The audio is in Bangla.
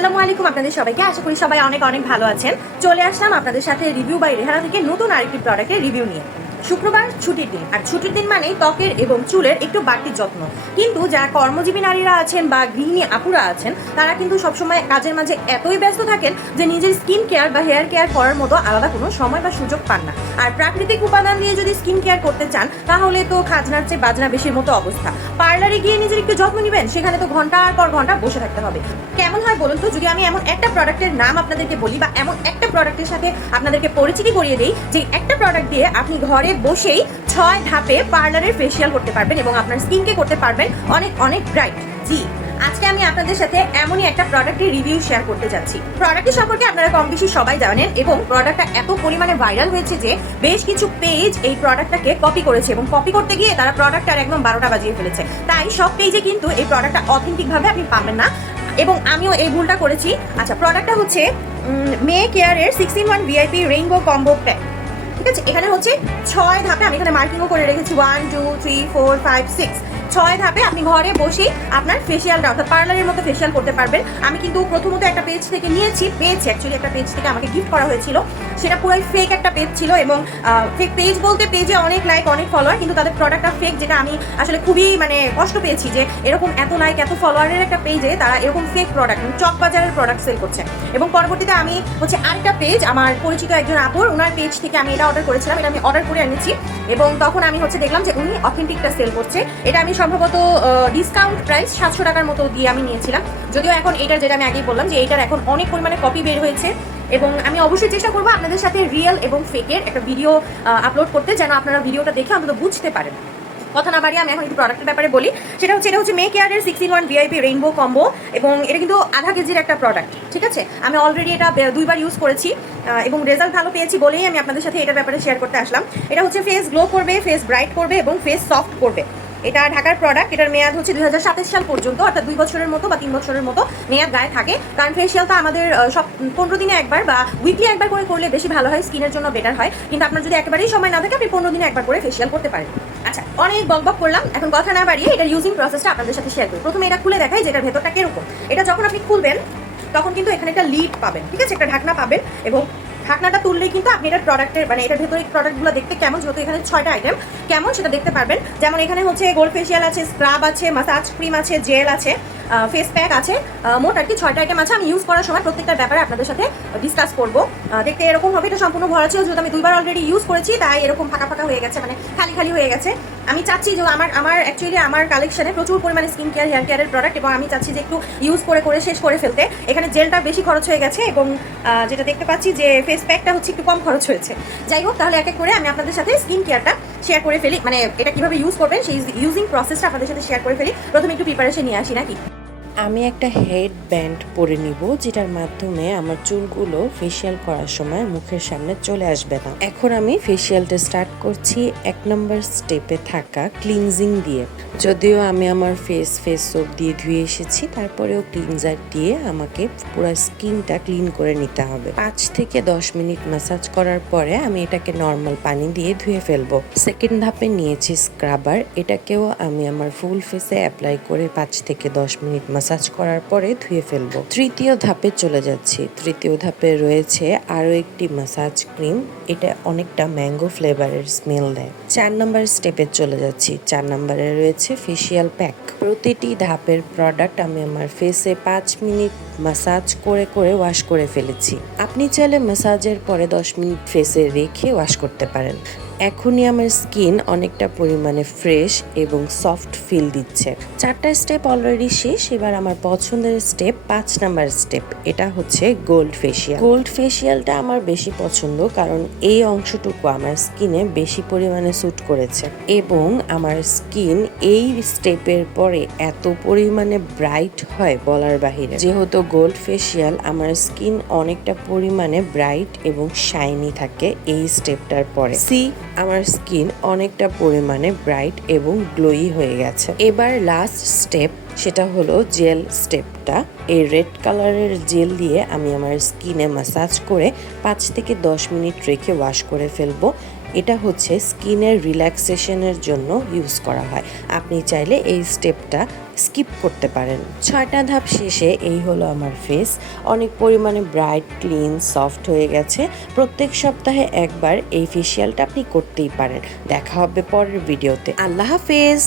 আসসালামু আলাইকুম আপনাদের সবাইকে। আশা করি সবাই অনেক অনেক ভালো আছেন। চলে আসলাম আপনাদের সাথে রিভিউ বাই রেহানা থেকে নতুন আরেকটি প্রোডাক্টের রিভিউ নিয়ে। শুক্রবার ছুটির দিন, আর ছুটির দিন মানে ত্বকের এবং চুলের একটু বাড়তি যত্ন। কিন্তু যারা কর্মজীবী নারীরা আছেন বা গৃহিণী আপুরা আছেন, তারা কিন্তু সবসময় কাজের মাঝে এতই ব্যস্ত থাকেন যে নিজের স্কিন কেয়ার বা হেয়ার কেয়ার করার মতো আলাদা কোনো সময় বা সুযোগ পান না। আর প্রাকৃতিক উপাদান দিয়ে যদি স্কিন কেয়ার করতে চান, তাহলে তো খাজনার চেয়ে বাজনা বেশির মতো অবস্থা। পার্লারে গিয়ে নিজের একটু যত্ন নেবেন, সেখানে তো ঘন্টার পর ঘন্টা বসে থাকতে হবে। কেমন হয় বলুন তো যদি আমি এমন একটা প্রোডাক্টের নাম আপনাদেরকে বলি বা এমন একটা প্রোডাক্টের সাথে আপনাদেরকে পরিচিতি করিয়ে দিই, যে একটা প্রোডাক্ট দিয়ে আপনি ঘরে বসেই 6 ধাপে পার্লারের ফেসিয়াল করতে পারবেন এবং আপনার স্কিনকে করতে পারবেন অনেক অনেক ব্রাইট। জি, আজকে আমি আপনাদের সাথে এমনই একটা প্রোডাক্টের রিভিউ শেয়ার করতে যাচ্ছি। প্রোডাক্টের সম্পর্কে আপনারা কম বেশি সবাই জানেন এবং প্রোডাক্টটা এত পরিমাণে ভাইরাল হয়েছে যে বেশ কিছু পেজ এই প্রোডাক্টটাকে কপি করেছে এবং কপি করতে গিয়ে তারা প্রোডাক্টটার একদম 12টা বাজিয়ে ফেলেছে। তাই সব পেজে কিন্তু এই প্রোডাক্টটা অথেন্টিকভাবে আপনি পাবেন না, এবং আমিও এই ভুলটা করেছি। আচ্ছা, প্রোডাক্টটা হচ্ছে মে কেয়ারের 6-in-1 VIP rainbow combo pack. ঠিক আছে, এখানে হচ্ছে 6 ধাপে, আমি এখানে মার্কিংও করে রেখেছি 1 2 3 4 5 6 6 ধাপে আপনি ঘরে বসেই আপনার ফেসিয়ালটা অর্থাৎ পার্লারের মতো ফেসিয়াল করতে পারবেন। আমি কিন্তু প্রথমত একটা পেজ থেকে নিয়েছি, অ্যাকচুয়ালি একটা পেজ থেকে আমাকে গিফট করা হয়েছিল, সেটা পুরোই ফেক একটা পেজ ছিল এবং ফেক পেজ বলতে পেজে অনেক লাইক অনেক ফলোয়ার, কিন্তু তাদের প্রোডাক্টটা ফেক, যেটা আমি আসলে খুবই কষ্ট পেয়েছি যে এরকম এত লাইক এত ফলোয়ারের একটা পেজে তারা এরকম ফেক প্রোডাক্ট চক বাজারের প্রোডাক্ট সেল করছে। এবং পরবর্তীতে আমি হচ্ছে আরেকটা পেজ, আমার পরিচিত একজন আপুর, ওনার পেজ থেকে আমি এটা অর্ডার করেছিলাম, এটা আমি অর্ডার করে এনেছি এবং তখন আমি হচ্ছে দেখলাম যে উনি অথেন্টিকটা সেল করছে। এটা আমি সম্ভবত ডিসকাউন্ট প্রাইস 700 টাকার মতো দিয়ে আমি নিয়েছিলাম, যদিও এখন এইটার, যেটা আমি আগেই বললাম যে এইটার এখন অনেক পরিমাণে কপি বের হয়েছে। এবং আমি অবশ্যই চেষ্টা করবো আপনাদের সাথে রিয়েল এবং ফেকের একটা ভিডিও আপলোড করতে, যেন আপনারা ভিডিওটা দেখে অন্তত বুঝতে পারেন। কথা না বাড়িয়ে আমি এখন একটু প্রোডাক্টের ব্যাপারে বলি। এটা হচ্ছে মে কেয়ারের 6-in-1 VIP রেইনবো কম্বো এবং এটা কিন্তু আধা কেজির একটা প্রোডাক্ট। ঠিক আছে, আমি অলরেডি এটা 2বার ইউজ করেছি এবং রেজাল্ট ভালো পেয়েছি বলেই আমি আপনাদের সাথে এটার ব্যাপারে শেয়ার করতে আসলাম। এটা হচ্ছে ফেস গ্লো করবে, ফেস ব্রাইট করবে এবং ফেস সফট করবে। এটা ঢাকার প্রোডাক্ট, এটার মেয়াদ হচ্ছে 2027 সাল পর্যন্ত, অর্থাৎ 2 বছরের মতো বা 3 বছরের মতো মেয়াদ গায়ে থাকে। কারণ ফেসিয়ালটা আমাদের সব 15 দিনে একবার বা উইকলি একবার করে করলে বেশি ভালো হয়, স্কিনের জন্য বেটার হয়। কিন্তু আপনার যদি একেবারেই সময় না থাকে, আপনি 15 দিনে একবার করে ফেসিয়াল করতে পারেন। আচ্ছা, অনেক বকবক করলাম, এখন কথা না বাড়িয়ে এটার ইউজিং প্রসেসটা আপনাদের সাথে শেয়ার করি। প্রথমে এটা খুলে দেখাই যে এটার ভেতরটা কিরকম। এটা যখন আপনি খুলবেন তখন কিন্তু এখানে একটা লিড পাবেন, ঠিক আছে, একটা ঢাকনা পাবেন এবং ঢাকনাটা তুললেই কিন্তু আপনি এটার প্রোডাক্টের এটার ভেতরে প্রোডাক্টগুলো দেখতে কেমন, যেহেতু এখানে 6টা আইটেম কেমন সেটা দেখতে পারবেন। যেমন এখানে হচ্ছে গোল্ড ফেসিয়াল আছে, স্ক্রাব আছে, মাসাজ ক্রিম আছে, জেল আছে, ফেস প্যাক আছে, মোট আর কি 6টা আইটেম আছে। আমি ইউজ করার সময় প্রত্যেকটার ব্যাপারে আপনাদের সাথে ডিসকাস করবো। দেখতে এরকম হবে, এটা সম্পূর্ণ ভরা ছিল, যেহেতু আমি 2বার অলরেডি ইউজ করেছি তাই এরকম ফাঁকা ফাঁকা হয়ে গেছে, খালি খালি হয়ে গেছে। আমি চাচ্ছি যে আমার কালেকশনে প্রচুর পরিমাণে স্কিন কেয়ার হেয়ার কেয়ারের প্রোডাক্ট এবং আমি চাচ্ছি যে একটু ইউজ করে করে শেষ করে ফেলতে। এখানে জেলটা বেশি খরচ হয়ে গেছে এবং যেটা দেখতে পাচ্ছি যে ফেস প্যাকটা হচ্ছে একটু কম খরচ হয়েছে। যাই হোক, তাহলে এক এক করে আমি আপনাদের সাথে স্কিন কেয়ারটা শেয়ার করে ফেলি, এটা কিভাবে ইউজ করবেন সেই ইউজিং প্রসেসটা আপনাদের সাথে শেয়ার করে ফেলি। প্রথমে একটু প্রিপারেশন নিয়ে আসি নাকি। আমি একটা হেড ব্যান্ড পরে নিব, যেটার মাধ্যমে আমার চুলগুলো ফেসিয়াল করার সময় মুখের সামনে চলে আসবে না। এখন আমি ফেসিয়ালটা স্টার্ট করছি 1 নম্বর স্টেপে থাকা ক্লিনজিং দিয়ে। যদিও আমি আমার ফেস সোপ দিয়ে ধুয়ে এসেছি, তারপরেও ক্লিনজার দিয়ে আমাকে পুরো স্কিনটা ক্লিন করে নিতে হবে। 5 থেকে 10 মিনিট ম্যাসাজ করার পরে আমি এটাকে নর্মাল পানি দিয়ে ধুয়ে ফেলবো। সেকেন্ড ধাপে নিয়েছি স্ক্রাবার, এটাকেও আমি আমার ফুল ফেসে অ্যাপ্লাই করে 5 থেকে 10 মিনিট ম্যাসাজ করার পরে ধুয়ে ফেলবো। তৃতীয় ধাপে চলে যাচ্ছি। তৃতীয় ধাপে রয়েছে আরো একটি ম্যাসাজ ক্রিম, এটা অনেকটা ম্যাঙ্গো ফ্লেভারের স্মেল দেয়। 4 নম্বর স্টেপে চলে যাচ্ছি। 4 নম্বরে রয়েছে ফেসিয়াল প্যাক। প্রতিটি ধাপের প্রোডাক্ট আমি আমার ফেসে 5 মিনিট ম্যাসাজ করে করে ওয়াশ করে ফেলেছি। আপনি চাইলে ম্যাসাজের পরে 10 মিনিট ফেসে রেখে ওয়াশ করতে পারেন। এখনই আমার স্কিন অনেকটা পরিমাণে ফ্রেশ এবং সফট ফিল দিচ্ছে। 4টা স্টেপ অলরেডি শেষ। এবার আমার পছন্দের স্টেপ 5 নাম্বার স্টেপ, এটা হচ্ছে গোল্ড ফেসিয়াল। গোল্ড ফেসিয়ালটা আমার বেশি পছন্দ, কারণ এই অংশটুকু আমার স্কিনে বেশি পরিমাণে স্যুট করেছে এবং আমার স্কিন এই স্টেপের পরে এত পরিমাণে ব্রাইট হয় বলার বাহিরে। যেহেতু গোল্ড ফেসিয়াল, আমার স্কিন অনেকটা পরিমাণে ব্রাইট এবং শাইনি থাকে এই স্টেপটার পরে। আমার স্কিন অনেকটা পরিমাণে ব্রাইট এবং গ্লোই হয়ে গেছে। এবার লাস্ট স্টেপ, সেটা হলো জেল স্টেপটা। এই রেড কালারের জেল দিয়ে আমি আমার স্কিনে ম্যাসাজ করে 5 থেকে 10 মিনিট রেখে ওয়াশ করে ফেলবো। এটা হচ্ছে স্কিনের রিল্যাক্সেশনের জন্য ইউজ করা হয়। আপনি চাইলে এই স্টেপটা স্কিপ করতে পারেন। 6টা ধাপ শেষে এই হলো আমার ফেস, অনেক পরিমাণে ব্রাইট, ক্লিন, সফট হয়ে গেছে। প্রত্যেক সপ্তাহে একবার এই ফেসিয়ালটা আপনি করতেই পারেন। দেখা হবে পরের ভিডিওতে। আল্লাহ হাফেজ।